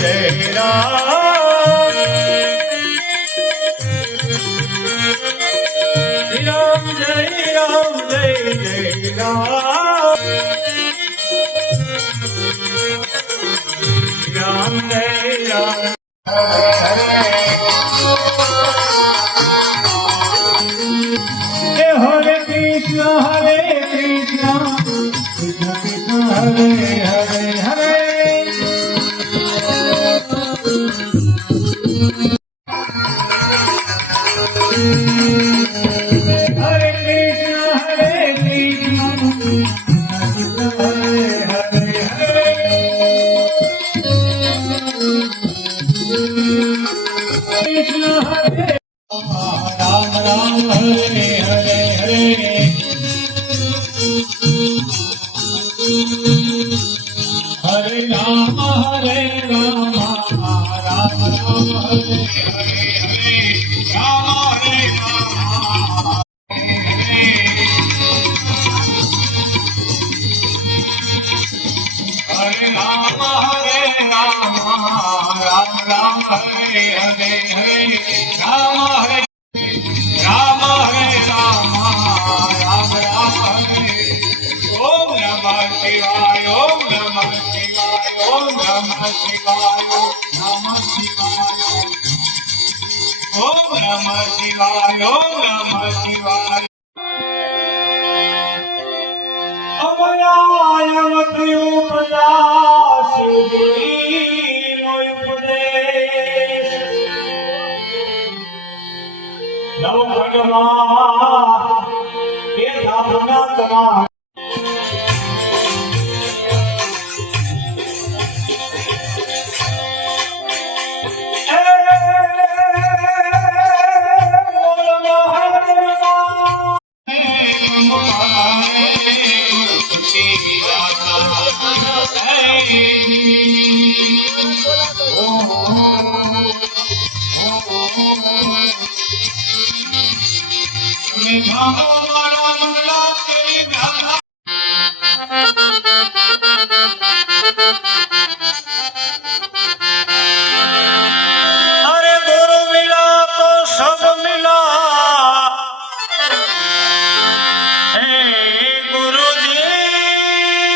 जय राम राम जय राम जय जय राम राम जय राम हरे कृष्ण कृष्ण कृष्ण हरे हरे हरे राम राम हरे हरे हरे हरे राम राम राम हरे हरे हरे राम हरे राम हरे राम राम राम हरे हरे हरे राम हरे राम हरे राम राम राम हरे ओम नमः शिवाय ओम नमः शिवाय ओम नमः शिवाय नमः शिवाय ओम नमः शिवाय ओम नमः शिवाय नव भगवान के धामना तमा अरे गुरु मिला तो सब मिला है गुरु जी